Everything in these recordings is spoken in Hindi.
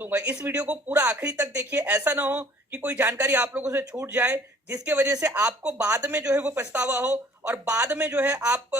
दूंगा। इस वीडियो को पूरा आखिरी तक देखिए, ऐसा ना हो कि कोई जानकारी आप लोगों से छूट जाए जिसके वजह से आपको बाद में जो है वो पछतावा हो और बाद में जो है आप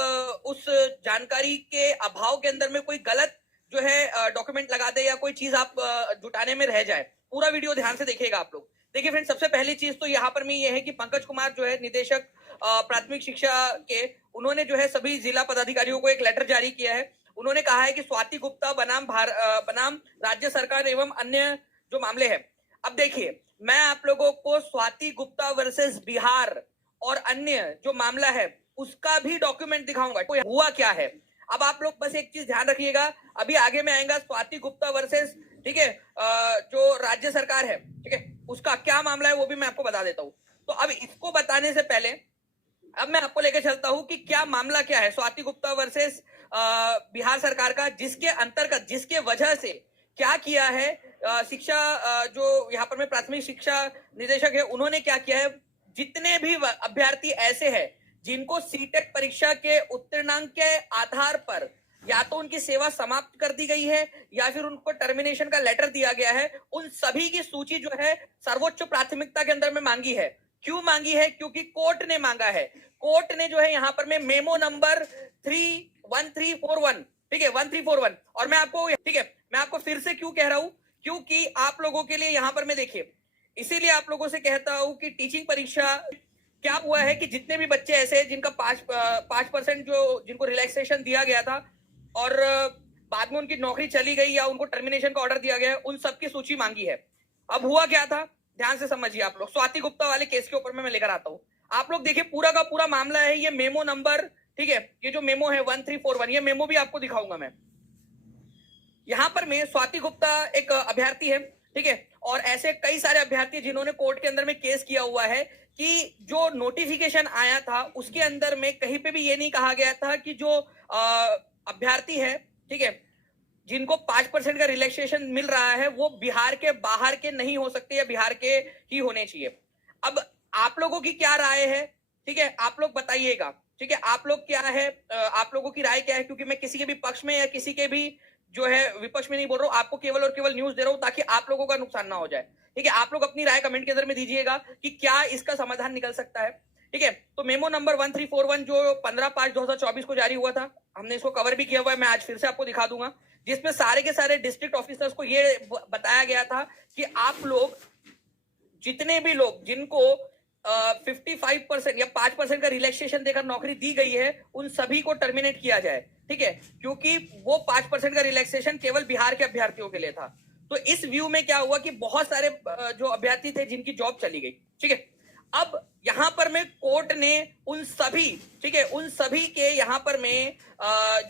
उस जानकारी के अभाव के अंदर में कोई गलत जो है डॉक्यूमेंट लगा दे या कोई चीज आप जुटाने में रह जाए। पूरा वीडियो ध्यान से देखिएगा आप लोग। देखिए फ्रेंड, सबसे पहली चीज तो यहाँ पर में ये है कि पंकज कुमार जो है निदेशक प्राथमिक शिक्षा के, उन्होंने जो है सभी जिला पदाधिकारियों को एक लेटर जारी किया है। उन्होंने कहा है कि स्वाति गुप्ता बनाम राज्य सरकार एवं अन्य जो मामले हैं। अब देखिए, मैं आप लोगों को स्वाति गुप्ता वर्सेस बिहार और अन्य जो मामला है उसका भी डॉक्यूमेंट दिखाऊंगा हुआ क्या है। अब आप लोग बस एक चीज ध्यान रखिएगा, अभी आगे में आएगा स्वाति गुप्ता वर्सेस, ठीक है, जो राज्य सरकार है, ठीक है, उसका क्या मामला है वो भी मैं आपको बता देता हूं। तो अब इसको बताने से पहले अब मैं आपको लेकर चलता हूं कि क्या मामला क्या है स्वाति गुप्ता वर्सेस बिहार सरकार का, जिसके अंतर्गत जिसके वजह से क्या किया है शिक्षा जो यहाँ पर में प्राथमिक शिक्षा निदेशक है, उन्होंने क्या किया है। जितने भी अभ्यर्थी ऐसे हैं जिनको सीटेट परीक्षा के उत्तीर्णांक के आधार पर या तो उनकी सेवा समाप्त कर दी गई है या फिर उनको टर्मिनेशन का लेटर दिया गया है, उन सभी की सूची जो है सर्वोच्च प्राथमिकता के अंदर में मांगी है। क्यों मांगी है? क्योंकि कोर्ट ने मांगा है। कोर्ट ने जो है यहाँ पर में मेमो नंबर 1341, ठीक है, 1341, और मैं आपको, ठीक है, मैं आपको फिर से क्यों कह रहा हूं, क्योंकि आप लोगों के लिए यहाँ पर मैं देखिए, इसीलिए आप लोगों से कहता हूं कि टीचिंग परीक्षा क्या हुआ है कि जितने भी बच्चे ऐसे हैं जिनका 5% जो जिनको रिलैक्सेशन दिया गया था और बाद में उनकी नौकरी चली गई या उनको टर्मिनेशन का ऑर्डर दिया गया है, उन सबकी सूची मांगी है। अब हुआ क्या था, ध्यान से समझिए आप लोग। स्वाति गुप्ता वाले केस के ऊपर मैं लेकर आता हूं। आप लोग देखिए, पूरा का पूरा मामला है, ये मेमो नंबर, ठीक है, ये जो मेमो है 1341, ये मेमो भी आपको दिखाऊंगा मैं। यहां पर मैं स्वाति गुप्ता एक अभ्यर्थी है, ठीक है, और ऐसे कई सारे अभ्यर्थी जिन्होंने कोर्ट के अंदर में केस किया हुआ है कि जो नोटिफिकेशन आया था उसके अंदर में कहीं पे भी ये नहीं कहा गया था कि जो अभ्यर्थी है, ठीक है, जिनको 5% का रिलैक्सेशन मिल रहा है वो बिहार के बाहर के नहीं हो सकते या बिहार के ही होने चाहिए। अब आप लोगों की क्या राय है, ठीक है, आप लोग बताइएगा, ठीक है, आप लोग क्या है, आप लोगों की राय क्या है, क्योंकि मैं किसी के भी पक्ष में या किसी के भी जो है विपक्ष में नहीं बोल रहा हूं, आपको केवल और केवल न्यूज दे रहा हूं ताकि आप लोगों का नुकसान ना हो जाए। ठीक है, आप लोग अपनी राय कमेंट के अंदर में दीजिएगा कि क्या इसका समाधान निकल सकता है। ठीक है, तो मेमो नंबर 1341 जो 15/5/2024 को जारी हुआ था, हमने इसको कवर भी किया हुआ है, मैं आज फिर से आपको दिखा दूंगा, जिसमें सारे के सारे डिस्ट्रिक्ट ऑफिसर्स को ये बताया गया था कि आप लोग जितने भी लोग जिनको 55% या 5% का रिलैक्सेशन देकर नौकरी दी गई है उन सभी को टर्मिनेट किया जाए। ठीक है, क्योंकि वो 5% का रिलैक्सेशन केवल बिहार के अभ्यर्थियों के लिए था। तो इस व्यू में क्या हुआ कि बहुत सारे जो अभ्यर्थी थे जिनकी जॉब चली गई। ठीक है, अब यहां पर में कोर्ट ने उन सभी, ठीक है, उन सभी के यहां पर में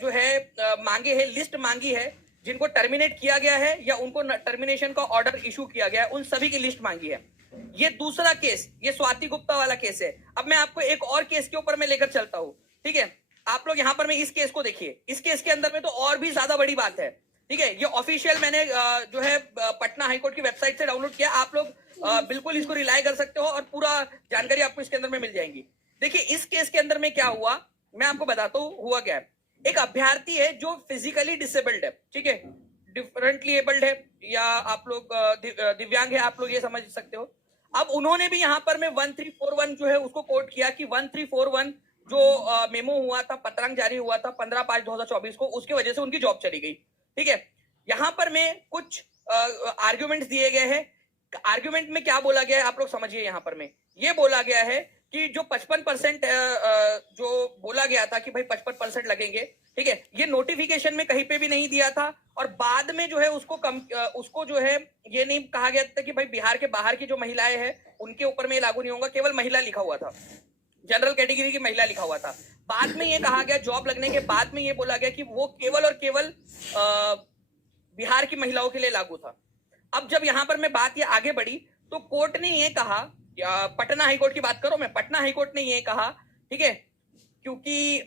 जो है मांगे है, लिस्ट मांगी है जिनको टर्मिनेट किया गया है या उनको टर्मिनेशन का ऑर्डर इशू किया गया है, उन सभी की लिस्ट मांगी है। ये दूसरा केस, ये स्वाति गुप्ता वाला केस है। अब मैं आपको एक और केस के ऊपर में लेकर चलता हूं। ठीक है, आप लोग यहां पर में इस केस को देखिए। इस केस के अंदर में तो और भी ज्यादा बड़ी बात है। ठीक है, ये ऑफिशियल मैंने जो है पटना हाईकोर्ट की वेबसाइट से डाउनलोड किया। आप लोग बिल्कुल इसको रिलाई कर सकते हो और पूरा जानकारी आपको इसके अंदर में मिल जाएंगी। देखिए, इस केस के अंदर में क्या हुआ मैं आपको बताता हूं। हुआ क्या है, एक अभ्यर्थी है जो फिजिकली डिसेबल्ड है, ठीक है, डिफरेंटली एबल्ड है, या आप लोग दिव्यांग है, आप लोग ये समझ सकते हो। अब उन्होंने भी यहां पर में 1341 जो है उसको कोट किया कि 1341 जो मेमो हुआ था, पत्रांक जारी हुआ था 15/5/2024 को, उसकी वजह से उनकी जॉब चली गई। ठीक है, यहां पर में कुछ आर्ग्यूमेंट्स दिए गए हैं। आर्ग्यूमेंट में क्या बोला गया है आप लोग समझिए। यहां पर में ये बोला गया है कि जो 55% जो बोला गया था कि भाई 55% लगेंगे, ठीक है, ये नोटिफिकेशन में कहीं पे भी नहीं दिया था और बाद में जो है उसको जो है ये नहीं कहा गया था कि भाई बिहार के बाहर की जो महिलाएं हैं उनके ऊपर में लागू नहीं होगा, केवल महिला लिखा हुआ था, जनरल कैटेगरी की महिला लिखा हुआ था। बाद में ये कहा गया, जॉब लगने के बाद में ये बोला गया कि वो केवल और केवल बिहार की महिलाओं के लिए लागू था। अब जब यहां पर मैं बात ये आगे बढ़ी तो कोर्ट ने ये कहा, पटना हाईकोर्ट की बात करो मैं, पटना हाईकोर्ट ने ये कहा, ठीक है, क्योंकि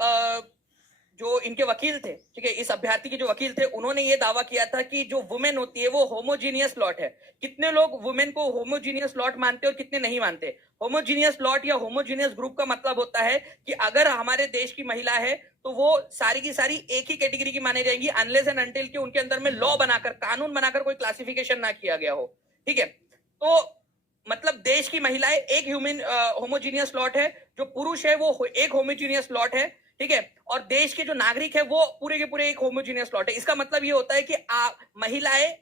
जो इनके वकील थे, ठीक है, इस अभ्यर्थी के जो वकील थे, उन्होंने ये दावा किया था कि जो वुमेन होती है वो होमोजीनियस लॉट है। कितने लोग वुमेन को होमोजीनियस लॉट मानते हैं और कितने नहीं मानते? होमोजीनियस लॉट या होमोजीनियस ग्रुप का मतलब होता है कि अगर हमारे देश की महिला है तो वो सारी की सारी एक ही कैटेगरी की मानी जाएंगी, अनलेस एंड अनटिल कि उनके अंदर में लॉ बनाकर, कानून बनाकर कोई क्लासिफिकेशन ना किया गया हो। ठीक है, तो मतलब देश की महिलाएं एक ह्यूमन होमोजीनियस लॉट है, जो पुरुष है वो एक होमोजीनियस लॉट है। ठीक है, और देश के जो नागरिक है वो पूरे के पूरे एक होमोजीनियस लॉट है। इसका मतलब ये होता है कि महिलाएं,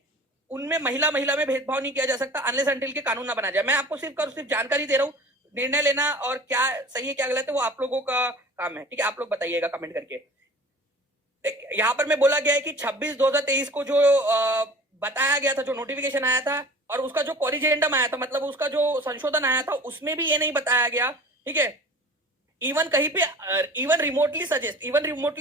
उनमें महिला महिला में भेदभाव नहीं किया जा सकता अनलेस अनटिल के कानून ना बना जाए। मैं आपको सिर्फ जानकारी दे रहा हूँ, निर्णय लेना और क्या सही है क्या गलत है वो आप लोगों का काम है। ठीक है, आप लोग बताइएगा कमेंट करके। यहाँ पर मैं बोला गया है कि 26/2023 को जो बताया गया था, जो नोटिफिकेशन आया था और उसका जो कॉरिजेंडम आया था, मतलब उसका जो संशोधन आया था, उसमें भी ये नहीं बताया गया। ठीक है, इवन कहीं पे इवन रिमोटली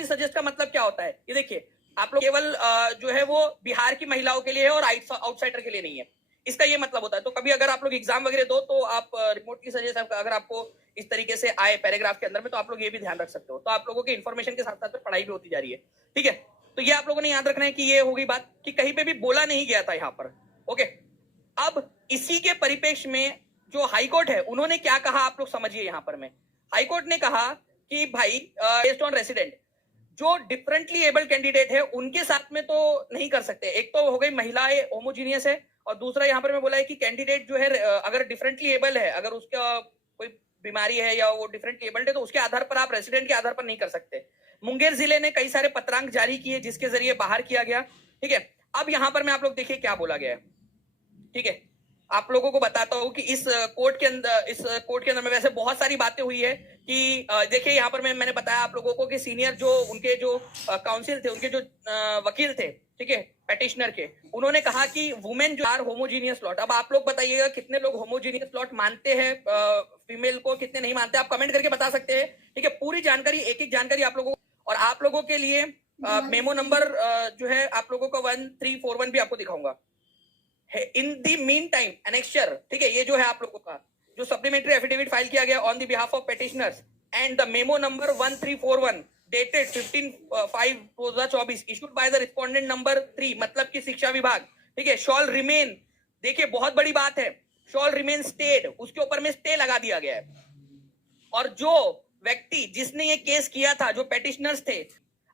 सजेस्ट का मतलब क्या होता है, ये देखिए आप लोग केवल जो है वो बिहार की महिलाओं के लिए है और आउटसाइडर के लिए नहीं है, इसका ये मतलब होता है। तो कभी अगर आप लोग एग्जाम वगैरह दो तो आप रिमोटली सजेस्ट अगर आपको इस तरीके से आए पैराग्राफ के अंदर में, तो आप लोग ये भी ध्यान रख सकते हो। तो आप लोगों के इन्फॉर्मेशन के साथ साथ पढ़ाई भी होती जा रही है। ठीक है, तो ये आप लोगों ने याद रखना है कि ये होगी बात कि कहीं पे भी बोला नहीं गया था यहाँ पर। ओके, अब इसी के परिप्रेक्ष्य में जो हाईकोर्ट है उन्होंने क्या कहा आप लोग समझिए। यहाँ पर में हाईकोर्ट ने कहा कि भाई बेस्ड ऑन रेसिडेंट जो डिफरेंटली एबल्ड कैंडिडेट है उनके साथ में तो नहीं कर सकते। एक तो हो गई महिलाएं होमोजीनियस है, और दूसरा यहाँ पर मैं बोला है कि कैंडिडेट जो है अगर डिफरेंटली एबल है, अगर उसका कोई बीमारी है या वो डिफरेंटली एबल्ड है, तो उसके आधार पर आप रेसिडेंट के आधार पर नहीं कर सकते। मुंगेर जिले ने कई सारे पत्रांक जारी किए जिसके जरिए बाहर किया गया। ठीक है, अब यहाँ पर मैं आप लोग देखिए क्या बोला गया है। ठीक है, आप लोगों को बताता हूं कि इस कोर्ट के अंदर में वैसे बहुत सारी बातें हुई है कि देखिए यहाँ पर मैंने बताया आप लोगों को कि सीनियर जो उनके जो काउंसिल थे, उनके जो वकील थे, ठीक है, पेटिशनर के, उन्होंने कहा कि वुमेन जो आर होमोजीनियस लॉट। अब आप लोग बताइएगा कितने लोग होमोजीनियस लॉट मानते हैं फीमेल को, कितने नहीं मानते, आप कमेंट करके बता सकते हैं। ठीक है, पूरी जानकारी, एक एक जानकारी आप लोगों को, और आप लोगों के लिए मेमो नंबर जो है आप लोगों का 1341 भी आपको दिखाऊंगा इन दी मीन टाइम एनेक्चर। ठीक है, ये जो है आप लोगों का जो सप्लीमेंट्री एफिडेविट फाइल किया गया on the behalf of petitioners and the memo number 1341 dated 15/5/2024 issued by the respondent number 3, मतलब कि शिक्षा विभाग। ठीक है, शॉल रिमेन, देखिए बहुत बड़ी बात है, शॉल रिमेन स्टेड, उसके ऊपर में स्टे लगा दिया गया है। और जो व्यक्ति जिसने ये केस किया था, जो पेटिशनर्स थे,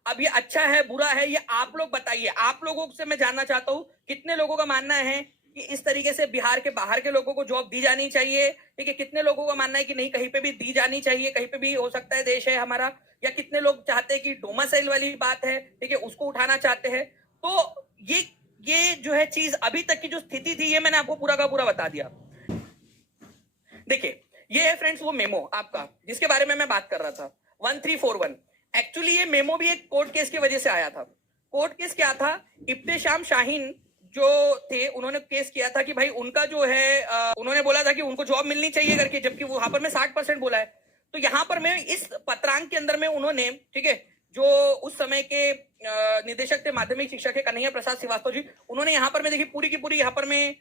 अब ये अच्छा है बुरा है ये आप लोग बताइए। आप लोगों से मैं जानना चाहता हूं कितने लोगों का मानना है कि इस तरीके से बिहार के बाहर के लोगों को जॉब दी जानी चाहिए। ठीक है, कितने लोगों का मानना है कि नहीं कहीं पे भी दी जानी चाहिए, कहीं पे भी हो सकता है देश है हमारा, या कितने लोग चाहते हैं कि डोमासाइल वाली बात है, ठीक है, उसको उठाना चाहते हैं। तो ये जो है चीज अभी तक की जो स्थिति थी ये मैंने आपको पूरा का पूरा बता दिया। देखिए ये है फ्रेंड्स वो मेमो आपका जिसके बारे में मैं बात कर रहा था 1341। एक्चुअली ये मेमो भी एक कोर्ट केस की वजह से आया था। कोर्ट केस क्या था, इब्तेशाम शाहीन जो थे उन्होंने केस किया था कि भाई उनका जो है उन्होंने बोला था कि उनको जॉब मिलनी चाहिए करके, जबकि वहां पर मैं 60% बोला है। तो यहाँ पर मैं इस पत्रांक के अंदर में उन्होंने, ठीक है, जो उस समय के निदेशक थे माध्यमिक शिक्षा के कन्हैया प्रसाद श्रीवास्तव जी, उन्होंने यहाँ पर मैं देखिए पूरी की पूरी यहाँ पर मैं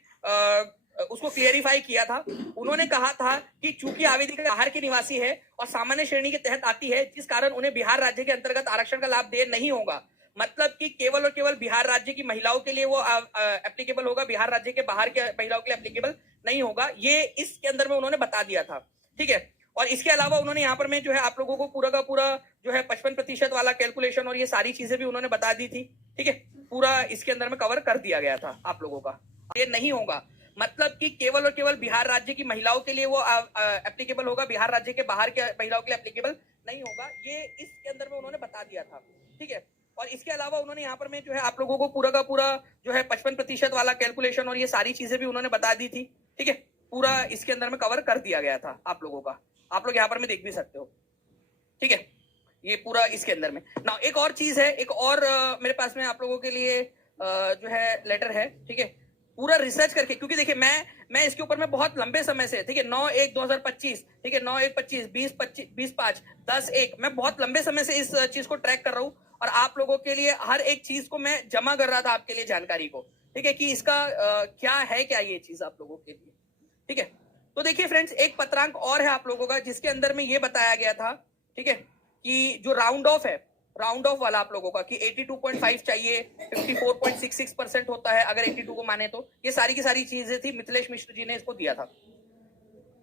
उसको क्लियरिफाई किया था। उन्होंने कहा था कि चूंकि आवेदिका बाहर की निवासी है और सामान्य श्रेणी के तहत आती है, जिस कारण उन्हें बिहार राज्य के अंतर्गत आरक्षण का लाभ दे नहीं होगा। मतलब कि केवल और केवल बिहार राज्य की महिलाओं के लिए वो एप्लीकेबल होगा, बिहार राज्य के बाहर के महिलाओं के लिए एप्लीकेबल नहीं होगा। ये इसके अंदर में उन्होंने बता दिया था। ठीक है, और इसके अलावा उन्होंने यहाँ पर में जो है आप लोगों को पूरा का पूरा जो है 55% वाला कैलकुलेशन और ये सारी चीजें भी उन्होंने बता दी थी। ठीक है, पूरा इसके अंदर में कवर कर दिया गया था आप लोगों का। ये नहीं होगा मतलब कि केवल और केवल बिहार राज्य की महिलाओं के लिए वो एप्लीकेबल होगा, बिहार राज्य के बाहर के महिलाओं के लिए एप्लीकेबल नहीं होगा, ये इसके अंदर में उन्होंने बता दिया था। ठीक है, और इसके अलावा उन्होंने यहाँ पर में जो है आप लोगों को पूरा का पूरा जो है 55% वाला कैलकुलेशन और ये सारी चीजें भी उन्होंने बता दी थी। ठीक है, पूरा इसके अंदर में कवर कर दिया गया था आप लोगों का, आप लोग यहाँ पर में देख भी सकते हो। ठीक है, ये पूरा इसके अंदर में ना। एक और चीज है, एक और मेरे पास में आप लोगों के लिए जो है लेटर है। ठीक है, पूरा रिसर्च करके, क्योंकि देखिए मैं इसके ऊपर में बहुत लंबे समय से, ठीक है, 9/1/2025, ठीक है, 9/1/25, 20/5, 10/1, मैं बहुत लंबे समय से इस चीज को ट्रैक कर रहा हूँ और आप लोगों के लिए हर एक चीज को मैं जमा कर रहा था आपके लिए जानकारी को। ठीक है, कि इसका क्या है, क्या ये चीज आप लोगों के लिए। ठीक है, तो देखिए फ्रेंड्स एक पत्रांक और है आप लोगों का जिसके अंदर में ये बताया गया था, ठीक है, कि जो राउंड ऑफ है, राउंड ऑफ वाला आप लोगों का कि 82.5 चाहिए, 54.66% होता है अगर 82 को माने तो। ये सारी की सारी चीजें थी, मिथिलेश मिश्र जी ने इसको दिया था।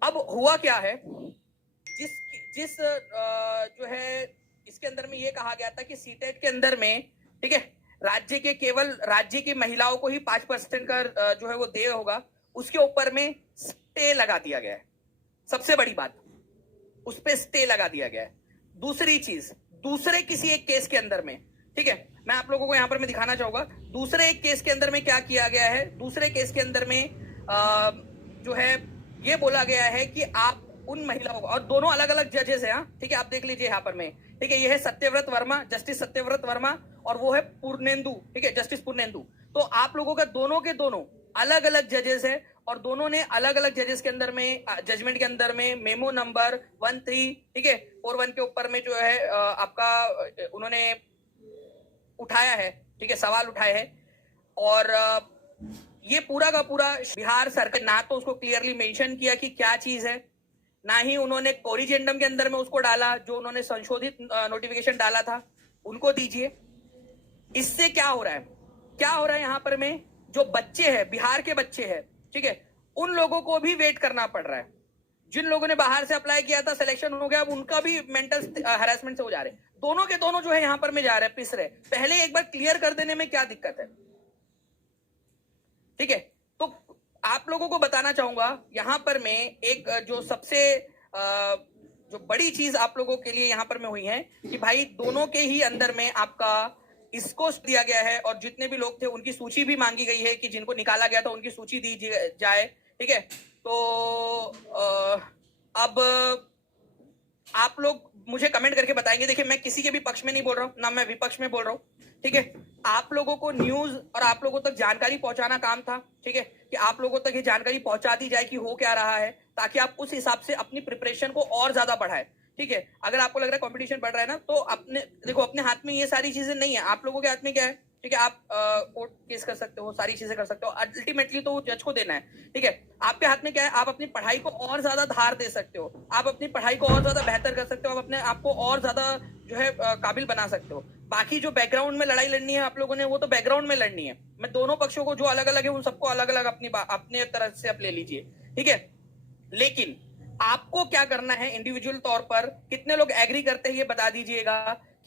अब हुआ क्या है, जिस जिस जो है इसके अंदर में ये कहा गया था कि सीटेट के अंदर में, ठीक है, केवल राज्य की महिलाओं को ही 5% का जो है वो देय होगा, उसके ऊपर में स्टे लगा दिया गया है। सबसे बड़ी बात, उस पे स्टे लगा दिया गया है। दूसरी चीज, दूसरे किसी एक केस के अंदर में, ठीक है, मैं आप लोगों को यहां पर मैं दिखाना चाहूंगा दूसरे एक केस के अंदर में क्या किया गया है। दूसरे केस के अंदर में जो है ये बोला गया है कि आप उन महिलाओं को, और दोनों अलग अलग जजेस है, ठीक है, आप देख लीजिए यहां पर में, ठीक है, ये है सत्यव्रत वर्मा, जस्टिस सत्यव्रत वर्मा, और वो है पूर्णेंदु, ठीक है, जस्टिस पूर्णेंदु। तो आप लोगों का दोनों के दोनों अलग अलग जजेस है, और दोनों ने अलग अलग जजेस के अंदर में जजमेंट के अंदर में मेमो नंबर 13, ठीक है, 41 के ऊपर में जो है आपका उन्होंने उठाया है, ठीक है, सवाल उठाए हैं। और ये पूरा का पूरा बिहार सरकार ना तो उसको क्लियरली मेंशन किया कि क्या चीज है, ना ही उन्होंने कोरिजेंडम के अंदर में उसको डाला, जो उन्होंने संशोधित नोटिफिकेशन डाला था उनको दीजिए। इससे क्या हो रहा है, क्या हो रहा है यहाँ पर में, जो बच्चे हैं, बिहार के बच्चे हैं, ठीक है, उन लोगों को भी वेट करना पड़ रहा है। जिन लोगों ने बाहर से अप्लाई किया था, सिलेक्शन हो गया, अब उनका भी मेंटल हरासमेंट से हो जा रहे, दोनों के दोनों जो है यहाँ पर में जा रहे, पिस रहे। पहले एक बार क्लियर कर देने में क्या दिक्कत है, ठीक है। तो आप लोगों को बताना चाहूंगा यहाँ पर में एक जो सबसे जो बड़ी चीज आप लोगों के लिए यहाँ पर में हुई है कि भाई दोनों के ही अंदर में आपका इसको दिया गया है, और जितने भी लोग थे उनकी सूची भी मांगी गई है कि जिनको निकाला गया था उनकी सूची दी जाए, ठीक है। तो अब आप लोग मुझे कमेंट करके बताएंगे। देखिए, मैं किसी के भी पक्ष में नहीं बोल रहा हूँ, ना मैं विपक्ष में बोल रहा हूँ, ठीक है। आप लोगों को न्यूज और आप लोगों तक जानकारी पहुंचाना काम था, ठीक है, कि आप लोगों तक ये जानकारी पहुंचा दी जाए कि हो क्या रहा है, ताकि आप उस हिसाब से अपनी प्रिपरेशन को और ज्यादा बढ़ाए, ठीक है। अगर आपको लग रहा है कंपटीशन बढ़ रहा है ना, तो अपने देखो, अपने हाथ में ये सारी चीजें नहीं है, आप लोगों के हाथ में क्या है, ठीक है, आप कोर्ट केस कर सकते हो, सारी चीजें कर सकते हो, अल्टीमेटली तो जज को देना है, ठीक है। आपके हाथ में क्या है, आप अपनी पढ़ाई को और ज्यादा धार दे सकते हो, आप अपनी पढ़ाई को और ज्यादा बेहतर कर सकते हो, आप अपने आप को और ज्यादा जो है काबिल बना सकते हो। बाकी जो बैकग्राउंड में लड़ाई लड़नी है आप लोगों ने, वो तो बैकग्राउंड में लड़नी है। मैं दोनों पक्षों को जो अलग अलग है उन सबको अलग अलग अपने तरह से आप ले लीजिए, ठीक है। लेकिन आपको क्या करना है इंडिविजुअल तौर पर, कितने लोग एग्री करते हैं ये बता दीजिएगा,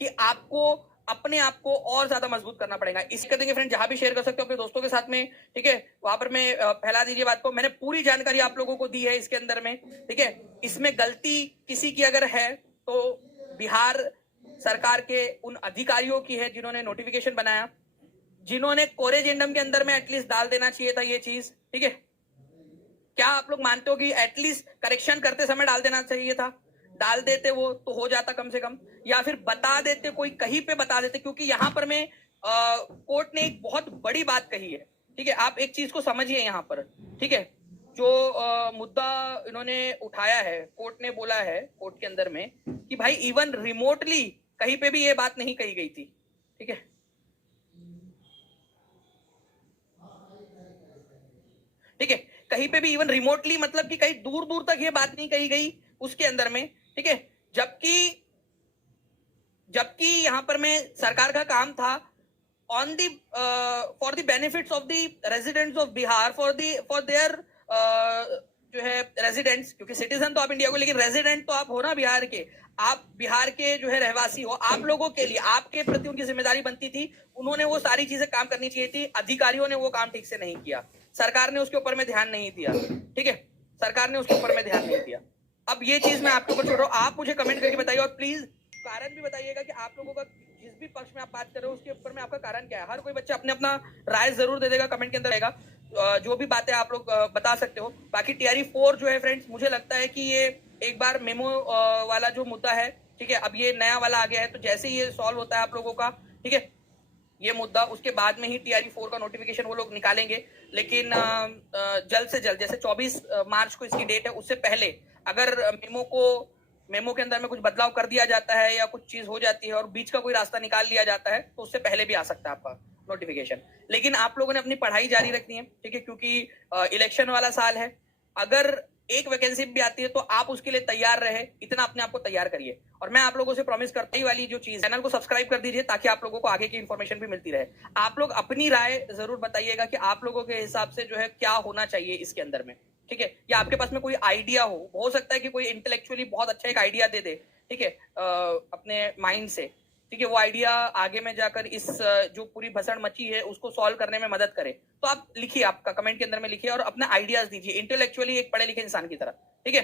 कि आपको अपने आप को और ज्यादा मजबूत करना पड़ेगा। इसी कर देंगे फ्रेंड, जहां भी शेयर कर सकते हो अपने दोस्तों के साथ में, ठीक है, वहां पर मैं फैला दीजिए बात को। मैंने पूरी जानकारी आप लोगों को दी है इसके अंदर में, ठीक है। इसमें गलती किसी की अगर है तो बिहार सरकार के उन अधिकारियों की है जिन्होंने नोटिफिकेशन बनाया, जिन्होंने कोरेजेंडम के अंदर में एटलीस्ट डाल देना चाहिए था ये चीज, ठीक है। क्या आप लोग मानते हो कि एटलीस्ट करेक्शन करते समय डाल देना चाहिए था? डाल देते वो तो हो जाता कम से कम, या फिर बता देते, कोई कहीं पे बता देते, क्योंकि यहां पर में कोर्ट ने एक बहुत बड़ी बात कही है, ठीक है। आप एक चीज को समझिए यहां पर, ठीक है, जो मुद्दा इन्होंने उठाया है, कोर्ट ने बोला है कोर्ट के अंदर में कि भाई इवन रिमोटली कहीं पे भी ये बात नहीं कही गई थी, ठीक है, ठीक है, कहीं पे भी इवन रिमोटली मतलब कि कहीं दूर दूर तक ये बात नहीं कही गई उसके अंदर में, ठीक है। जबकि जबकि यहां पर में सरकार का काम था on the for the benefits of the residents of Bihar, for their जो है रेजिडेंट्स, क्योंकि सिटीजन तो आप इंडिया को, लेकिन रेजिडेंट तो आप हो ना बिहार के, आप बिहार के जो है रहवासी हो, आप लोगों के लिए आपके प्रति उनकी जिम्मेदारी बनती थी, उन्होंने वो सारी चीजें काम करनी चाहिए थी, अधिकारियों ने वो काम ठीक से नहीं किया, सरकार ने उसके ऊपर में ध्यान नहीं दिया, ठीक है, सरकार ने उसके ऊपर में ध्यान नहीं दिया। अब ये चीज मैं आपके ऊपर छोड़ रहा हूँ, आप मुझे कमेंट करके बताइए, और प्लीज कारण भी बताइएगा कि आप लोगों का जिस भी पक्ष में आप बात कर रहे हो उसके ऊपर में आपका कारण क्या है। हर कोई बच्चा अपने अपना राय जरूर दे देगा, कमेंट के अंदर रहेगा, जो भी बातें आप लोग बता सकते हो। बाकी टीआरई 4 जो है फ्रेंड्स, मुझे लगता है कि ये एक बार मेमो वाला जो मुद्दा है, ठीक है, अब ये नया वाला आ गया है, तो जैसे ही ये सॉल्व होता है आप लोगों का, ठीक है, ये मुद्दा, उसके बाद में ही टीआरई 4 का नोटिफिकेशन वो लोग निकालेंगे। लेकिन जल्द से जल्द, जैसे 24 मार्च को इसकी डेट है, उससे पहले अगर मेमो के अंदर में कुछ बदलाव कर दिया जाता है या कुछ चीज हो जाती है और बीच का कोई रास्ता निकाल लिया जाता है, तो उससे पहले भी आ सकता है आपका नोटिफिकेशन। लेकिन आप लोगों ने अपनी पढ़ाई जारी रखनी है, ठीक है, क्योंकि इलेक्शन वाला साल है। अगर एक वैकेंसी भी आती है तो आप उसके लिए तैयार रहे, इतना अपने आप को तैयार करिए। और मैं आप लोगों से प्रॉमिस करते ही वाली जो चीज, चैनल को सब्सक्राइब कर दीजिए ताकि आप लोगों को आगे की इन्फॉर्मेशन भी मिलती रहे। आप लोग अपनी राय जरूर बताइएगा कि आप लोगों के हिसाब से जो है क्या होना चाहिए इसके अंदर में, ठीक है? या आपके पास में कोई आइडिया हो सकता है कि कोई इंटेलेक्चुअली बहुत अच्छा एक आइडिया दे दे, ठीक है, अपने माइंड से, ठीक है, वो आइडिया आगे में जाकर इस जो पूरी भसड़ मची है उसको सॉल्व करने में मदद करे। तो आप लिखिए, आपका कमेंट के अंदर में लिखिए और अपना आइडियाज दीजिए इंटेलेक्चुअली एक पढ़े लिखे इंसान की तरह, ठीक है?